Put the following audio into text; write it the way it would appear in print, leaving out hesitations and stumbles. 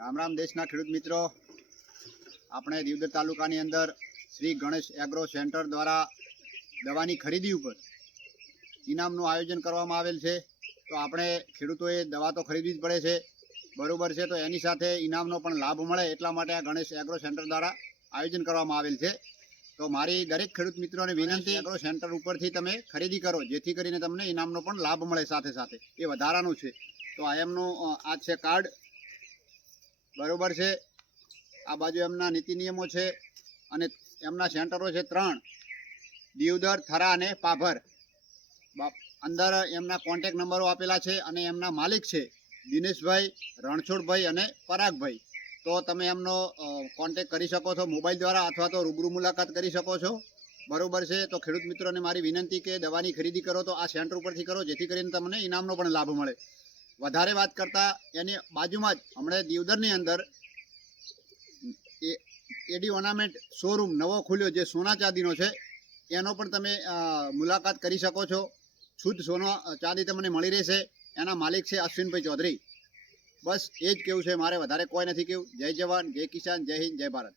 રામ રામ દેશના ખેડૂત મિત્રો, આપણે દિયોદર તાલુકાની અંદર શ્રી ગણેશ એગ્રો સેન્ટર દ્વારા દવાની ખરીદી ઉપર ઇનામનું આયોજન કરવામાં આવેલ છે. તો આપણે ખેડૂતોએ દવા તો ખરીદવી જ પડે છે, બરાબર છે. તો એની સાથે ઇનામનો પણ લાભ મળે એટલા માટે આ ગણેશ એગ્રો સેન્ટર દ્વારા આયોજન કરવામાં આવેલ છે. તો મારી દરેક ખેડૂત મિત્રોને વિનંતી, એગ્રો સેન્ટર ઉપરથી તમે ખરીદી કરો જેથી કરીને તમને ઇનામનો પણ લાભ મળે. સાથે સાથે એ વધારાનું છે. તો આ એમનું આ છે કાર્ડ, બરોબર છે. આ બાજુ એમના નીતિ નિયમો છે અને એમના સેન્ટરો છે 3: દિયોદર, થરા અને પાભર. અંદર એમના કોન્ટેક નંબરો આપેલા છે અને એમના માલિક છે દિનેશભાઈ, રણછોડભાઈ અને પરાગભાઈ. તો તમે એમનો કોન્ટેક કરી શકો છો મોબાઈલ દ્વારા અથવા તો રૂબરૂ મુલાકાત કરી શકો છો, બરોબર છે. તો ખેડૂત મિત્રોને મારી વિનંતી કે દવાની ખરીદી કરો તો આ સેન્ટર ઉપરથી કરો જેથી કરીને તમને ઇનામનો પણ લાભ મળે. વધારે વાત કરતાં એની બાજુમાં જ હમણાં દિયોદરની અંદર એડી ઓર્નામેન્ટ શોરૂમ નવો ખુલ્યો જે સોના ચાંદીનો છે, એનો પણ તમે મુલાકાત કરી શકો છો. શુદ્ધ સોનો ચાંદી તમને મળી રહેશે. એના માલિક છે અશ્વિનભાઈ ચૌધરી. બસ એ જ કેવું છે મારે, વધારે કોઈ નથી કેવું. જય જવાન, જય કિસાન, જય હિન્દ, જય ભારત.